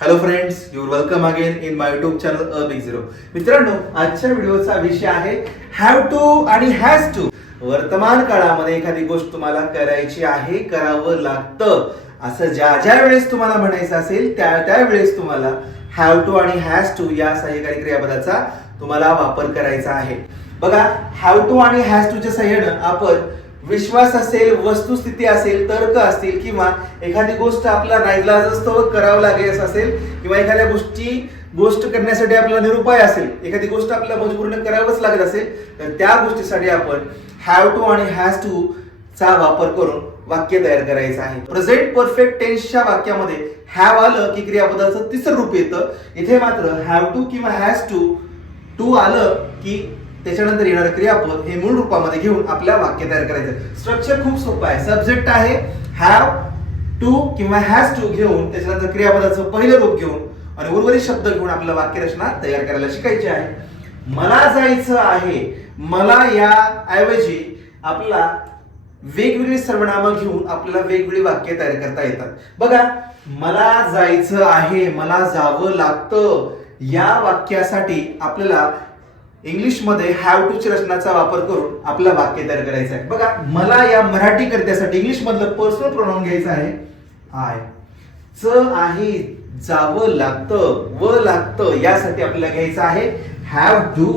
Hello friends your welcome again in my YouTube channel a big zero मित्रांनो आजच्या व्हिडिओचा विषय आहे हॅव टू आणि हॅज टू वर्तमान काळामध्ये एखादी गोष्ट तुम्हाला करायची आहे करावं लागतं. असं ज्या ज्या वेळेस तुम्हाला म्हणायचं असेल त्या त्या वेळेस तुम्हाला हॅव टू आणि हॅज टू या सहाय्यकारी क्रियापदाचा तुम्हाला वापर करायचा आहे. बघा हॅव टू आणि हॅज टूच्या सहाय्यानं आपण विश्वास असेल वस्तुस्थिती असेल तर्क असतील किंवा एखादी गोष्ट आपला नाईलाजस्तव करावं लागेल असेल किंवा एखाद्या गोष्टी गोष्ट करण्यासाठी आपला निरुपाय असेल एखादी गोष्ट आपल्याला मजबूरने करावंच लागत असेल तर त्या गोष्टीसाठी आपण हॅव टू आणि हॅज टू चा वापर करून वाक्य तयार करायचं आहे. प्रेझेंट परफेक्ट टेन्सच्या वाक्यामध्ये हॅव आलं की क्रियापदाचं तिसरं रूप येतं. इथे मात्र हॅव टू किंवा हॅज टू टू आलं की त्याच्यानंतर येणारं क्रियापद हे मूळ रूपामध्ये घेऊन आपल्या वाक्य तयार करायचं. स्ट्रक्चर खूप सोपं आहे. सब्जेक्ट आहे हॅव टू किंवा हॅज टू घेऊन त्याच्यानंतर क्रियापदाचं पहिलं रूप घेऊन आणि उर्वरित शब्द घेऊन आपलं वाक्यरचना तयार करायला शिकायची आहे. मला जायचं आहे मला या ऐवजी आपला वेगवेगळी सर्वनामं घेऊन आपल्याला वेगवेगळी वाक्य तयार करता येतात. बघा मला जायचं आहे मला जावं लागतं या वाक्यासाठी आपल्याला इंग्लिशमध्ये हॅव टू ची रचनाचा वापर करून आपला वाक्य तयार करायचं आहे. बघा मला या मराठी करत्यासाठी इंग्लिश मधलं पर्सनल प्रोनाऊन घ्यायचं आहे. आय च आहे जावं लागतं व लागतं यासाठी आपल्याला घ्यायचं आहे हॅव टू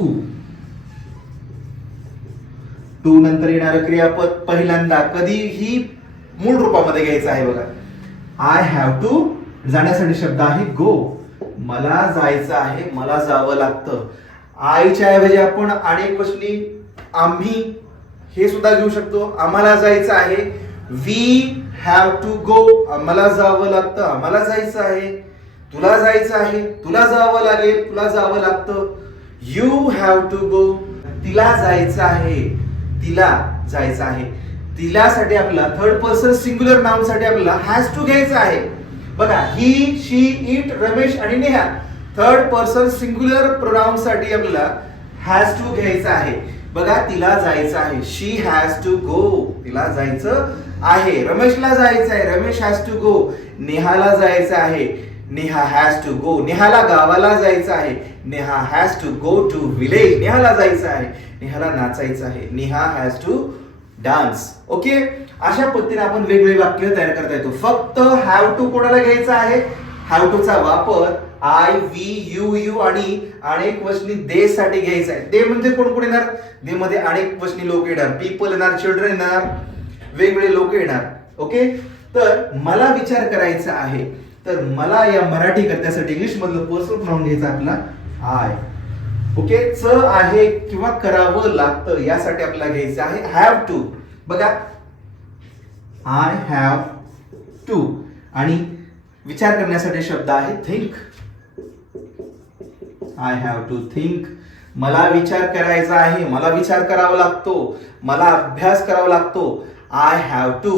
टू नंतर येणारं क्रियापद पहिल्यांदा कधीही मूळ रूपामध्ये घ्यायचं आहे बघा. आय हॅव टू जाण्यासाठी शब्द आहे गो मला जायचं आहे मला जावं लागतं. आईच्या ऐवजी आपण अनेक वचनी आम्ही हे सुद्धा घेऊ शकतो. आम्हाला जायचं आहे. वी हॅव टू गो आम्हाला जावं लागतं. आम्हाला जायचं आहे. तुला जायचं आहे. तुला जावं लागेल. तुला जावं लागतं. यू हॅव टू गो तिला जायचं आहे. तिला जायचं आहे. तिलासाठी आपला थर्ड पर्सन सिंग्युलर नाउनसाठी हॅज टू घ्यायचं आहे. बघा ही शी इट रमेश आणि नेहा थर्ड पर्सन सिंग्युलर प्रोनाउनसाठी आपल्याला हॅज टू घ्यायचं आहे. बघा तिला जायचं आहे. शी हॅज टू गो तिला जायचं आहे. रमेशला जायचं आहे. रमेश हॅज टू गो नेहाला जायचं आहे. नेहा हॅज टू गो नेहाला गावाला जायचं आहे. Neha has to go to village नेहाला जायचं आहे. नेहाला नाचायचं आहे. Neha has to dance okay अशा पद्धतीने आपण वेगवेगळे वाक्य तयार करता येतो. फक्त हॅव टू कोणाला घ्यायचं आहे? हॅव टू चा वापर आय व्ही यू यू आणि अनेक वचनी दे साठी घ्यायचं आहे. दे म्हणजे कोण कोण येणार? दे मध्ये अनेक वचनी लोक येणार. पीपल येणार चिल्ड्रन येणार वेगवेगळे लोक येणार. ओके तर मला विचार करायचा आहे. तर मला या मराठी करण्यासाठी इंग्लिश मधलं पर्सनल प्रोनाउन घ्यायचा आपला. आय ओके च आहे किंवा करावं लागतं यासाठी आपल्याला घ्यायचं आहे. हॅव टू बघा. आय हॅव टू आणि विचार करण्यासाठी शब्द आहे think I have to think मला विचार करायचा आहे. मला विचार करावा लागतो. मला अभ्यास करावा लागतो. I have to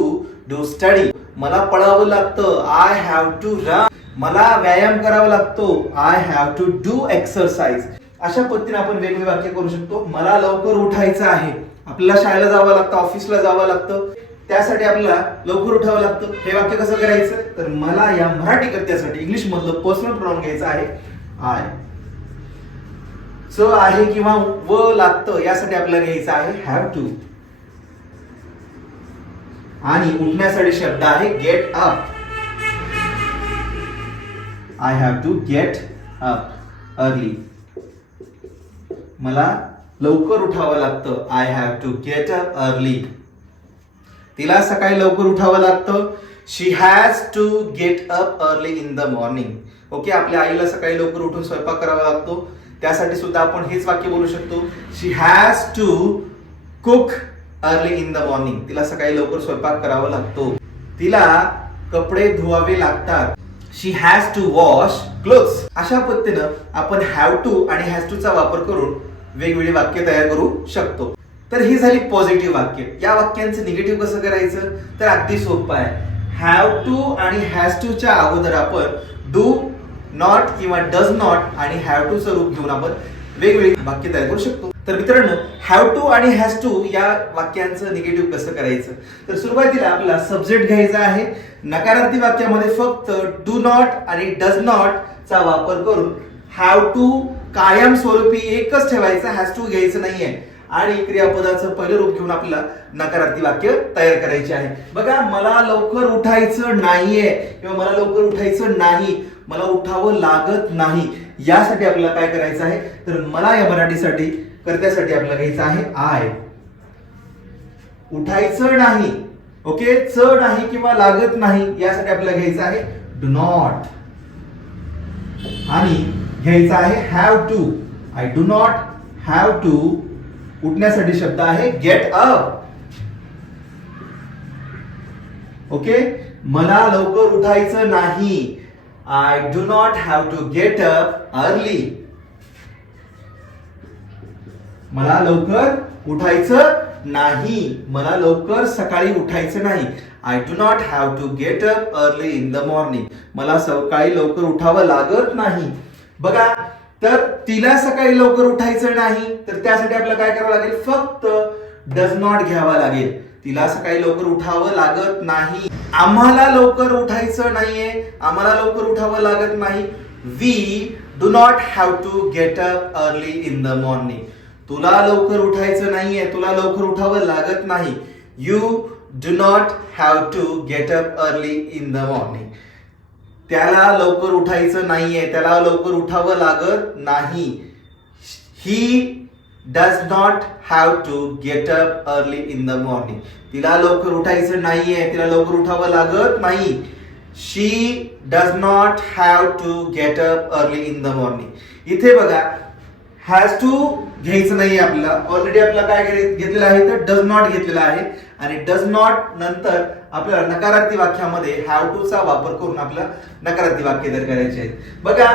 do study मला पळावं लागतं. आय हॅव टू रन मला व्यायाम करावा लागतो. I have to do exercise अशा पद्धतीने आपण वेगवेगळे वाक्य करू शकतो. मला लवकर उठायचं आहे. आपल्याला शाळेला जावं लागतं ऑफिसला जावं लागतं. त्यासाठी आपल्याला लवकर उठावं लागतं. हे वाक्य कसं करायचं? तर मला या मराठी कर्त्यासाठी इंग्लिश मधलं पर्सनल प्रोनाउन घ्यायचं आहे. आय स आहे किंवा व लागतं यासाठी आपल्याला घ्यायचं आहे हॅव टू आणि उठण्यासाठी शब्द आहे get up I have to get up early मला लवकर उठावं लागतं. I have to get up early तिला सकाळी लवकर उठावं लागतं. She has to get up early in the morning okay आपल्या आईला सकाळी लवकर उठून स्वयंपाक करावा लागतो. त्यासाठी सुद्धा आपण हेच वाक्य बोलू शकतो. She has to cook early in the morning तिला सकाळी लवकर स्वयंपाक करावा लागतो. तिला कपडे धुवावे लागतात. She has to wash clothes अशा पद्धतीनं आपण हॅव टू आणि हॅज टू चा वापर करून वेगवेगळी वाक्य तयार करू शकतो. तर ही झाली पॉझिटिव्ह वाक्य. या वाक्यांचं निगेटिव्ह कसं करायचं? तर अगदी सोपं आहे. हॅव टू आणि हॅज टू च्या अगोदर आपण डू नॉट किंवा डज नॉट आणि हॅव टू चं रूप घेऊन आपण वेगवेगळी वाक्य तयार करू शकतो. तर मित्रांनो हॅव टू आणि हॅज टू या वाक्यांचं निगेटिव्ह कसं करायचं? तर सुरुवातीला आपला सब्जेक्ट घ्यायचा आहे. नकारात्मक वाक्यामध्ये फक्त डू नॉट आणि डज नॉट चा वापर करून हॅव टू कायम स्वरूपी एकच ठेवायचं हॅज टू घ्यायचं नाहीये. आणि क्रियापदाचं पहिलं रूप घेऊन आपल्याला नकारार्थी वाक्य तयार करायचे आहे. बघा मला लवकर उठायचं नाहीये किंवा मला लवकर उठायचं नाही. मला उठावं लागत नाही. यासाठी आपल्याला काय करायचं आहे? तर मला या मराठीसाठी कर्त्यासाठी आपल्याला घ्यायचं आहे आय. उठायचं नाही ओके? च नाही किंवा लागत नाही यासाठी आपल्याला घ्यायचं आहे डू नॉट आणि घ्यायचं आहे have to I do not have to उठण्यासाठी शब्द आहे गेट अप ओके? मला लवकर उठायचं नाही. I do not have to get up early मला लवकर उठायचं नाही. मला लवकर सकाळी उठायचं नाही. I do not have to get up early in the morning मला सकाळी लवकर उठावं लागत नाही. बघा तर तिला सकाळी लवकर उठायचं नाही तर त्यासाठी आपल्याला काय करावं लागेल? फक्त डज नॉट घ्यावा लागेल. तिला सकाळी लवकर उठावं लागत नाही. आम्हाला लवकर उठायचं नाहीये. आम्हाला लवकर उठावं लागत नाही. We do not have to get up early in the morning तुला लवकर उठायचं नाहीये. तुला लवकर उठावं लागत नाही. You do not have to get up early in the morning त्याला लवकर उठायचं नाहीये. त्याला लवकर उठावं लागत नाही. He does not have to get up early in the morning तिला लवकर उठायचं नाहीये तिला लवकर उठावं लागत नाही. She does not have to get up early in the morning इथे बघा हॅज टू घ्यायचं नाही आपल्याला. ऑलरेडी आपल्याला काय घेतलेलं आहे तर डज नॉट घेतलेला आहे. आणि डज नॉट नंतर आपल्याला नकारात्मक वाक्यामध्ये हॅव टू चा वापर करून आपल्याला नकारात्मक वाक्य तयार करायचे आहेत. बघा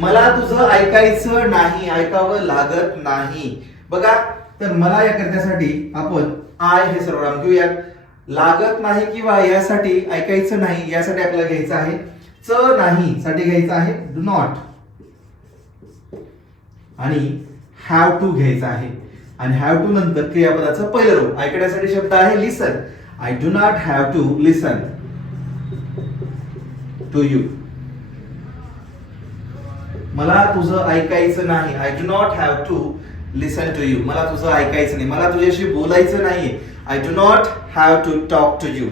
मला तुझं ऐकायचं नाही ऐकावं लागत नाही. बघा तर मला या करण्यासाठी आपण आय हे सर्वनाम घेऊयात. लागत नाही किंवा यासाठी ऐकायचं नाही यासाठी आपल्याला घ्यायचं आहे. च नाही साठी घ्यायचं आहे. डू नॉट आणि हॅव टू घ्यायचा आहे. आणि हॅव टू नंतर क्रियापदाचं पहिलं रूप. ऐकण्यासाठी शब्द आहे listen I do not have to listen to you मला तुझं ऐकायचं नाही. I do not have to listen to you मला तुझं ऐकायचं नाही. मला तुझ्याशी बोलायचं नाहीये. I do not have to talk to you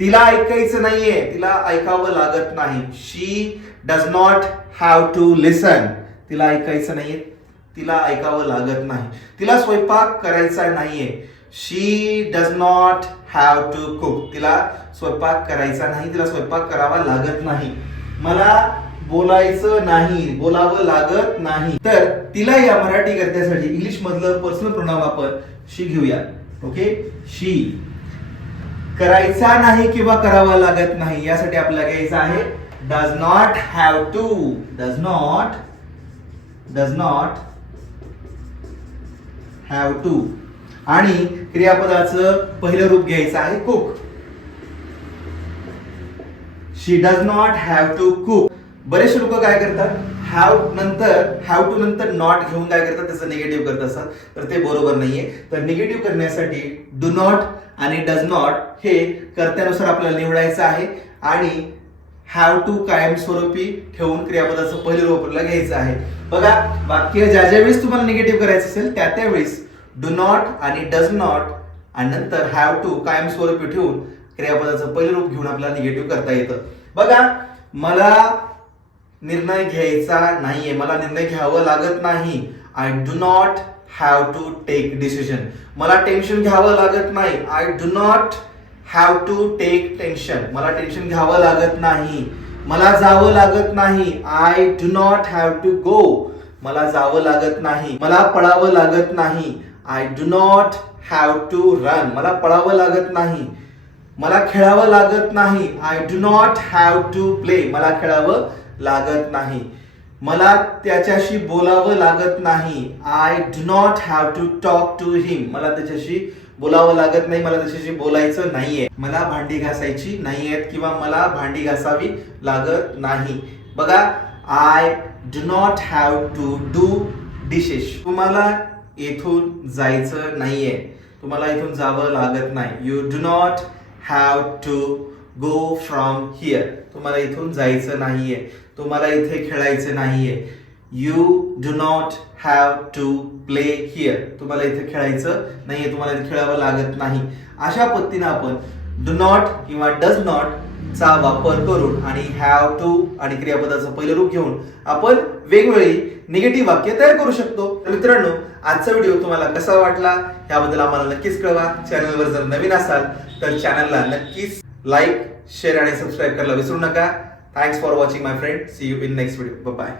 तिला ऐकायचं नाहीये. तिला ऐकावं लागत नाही. She does not have to listen तिला ऐकायचं नाहीये. तिला ऐकावं लागत नाही. तिला स्वयंपाक करायचा नाहीये. She does not have to cook तिला स्वयंपाक करायचा नाही. तिला स्वयंपाक करावा लागत नाही. मला बोलायचं नाही बोलावं लागत नाही. तर तिला या मराठी गद्यासाठी इंग्लिश मधलं पर्सनल प्रोनाम आपण शी घेऊया. Okay she. करायचा नाही किंवा करावा लागत नाही यासाठी आपल्याला घ्यायचं आहे does not have to does not does not have to आणि क्रियापदाचं पहिलं रूप घ्यायचं आहे cook she does not have to cook बरेचसे लोक काय करतात? हॅव नंतर हॅव टू नंतर नॉट घेऊन काय करतात? त्याचं निगेटिव्ह करत असतात तर ते बरोबर नाहीये. तर निगेटिव्ह करण्यासाठी डू नॉट आणि डज नॉट हे कर्त्यानुसार आपल्याला निवडायचं आहे. आणि हॅव टू कायमस्वरूपी ठेवून क्रियापदाचं पहिले रूप आपल्याला घ्यायचं आहे. बघा वाक्य ज्या ज्या वेळेस तुम्हाला निगेटिव्ह करायचं असेल त्या त्यावेळेस डू नॉट आणि डज नॉट आणि नंतर हॅव टू कायमस्वरूपी ठेवून क्रियापदाचं पहिले रूप घेऊन आपल्याला निगेटिव्ह करता येतं. बघा मला निर्णय घ्यायचा नाहीये. मला निर्णय घ्यावं लागत नाही. I do not have to take decision मला टेन्शन घ्यावं लागत नाही. I do not have to take tension मला टेन्शन घ्यावं लागत नाही. मला जावं लागत नाही. I do not have to go मला जावं लागत नाही. मला पळावं लागत नाही. I do not have to run मला पळावं लागत नाही. मला खेळावं लागत नाही. I do not have to play मला खेळावं लागत नाही. मला त्याच्याशी बोलावं लागत नाही. I do not have to talk to him मला त्याच्याशी बोलावं लागत नाही. मला त्याच्याशी बोलायचं नाहीये. मला भांडी घासायची नाहीयेत किंवा मला भांडी घासावी लागत नाही. बघा I do not have to do dishes तुम्हाला येथून जायचं नाहीये. तुम्हाला इथून जावं लागत नाही. You do not have to go from here तुम्हाला इथून जायचं नाहीये. तुम्हाला इथे खेळायचे नाहीये. You do not have to play here तुम्हाला इथे खेळायचं नाहीये तुम्हाला इथे खेळावं लागत नाही. अशा पद्धतीनं आपण डू नॉट किंवा डज नॉट चा वापर करून आणि हॅव टू आणि क्रियापदाचं पहिलं रूप घेऊन आपण वेगवेगळी निगेटिव्ह वाक्य तयार करू शकतो. तर मित्रांनो आजचा व्हिडिओ तुम्हाला कसा वाटला याबद्दल आम्हाला नक्कीच कळवा. चॅनलवर जर नवीन असाल तर चॅनलला नक्कीच लाईक शेअर आणि सबस्क्राईब करायला विसरू नका. Thanks for watching my friend. See you in next video. Bye bye.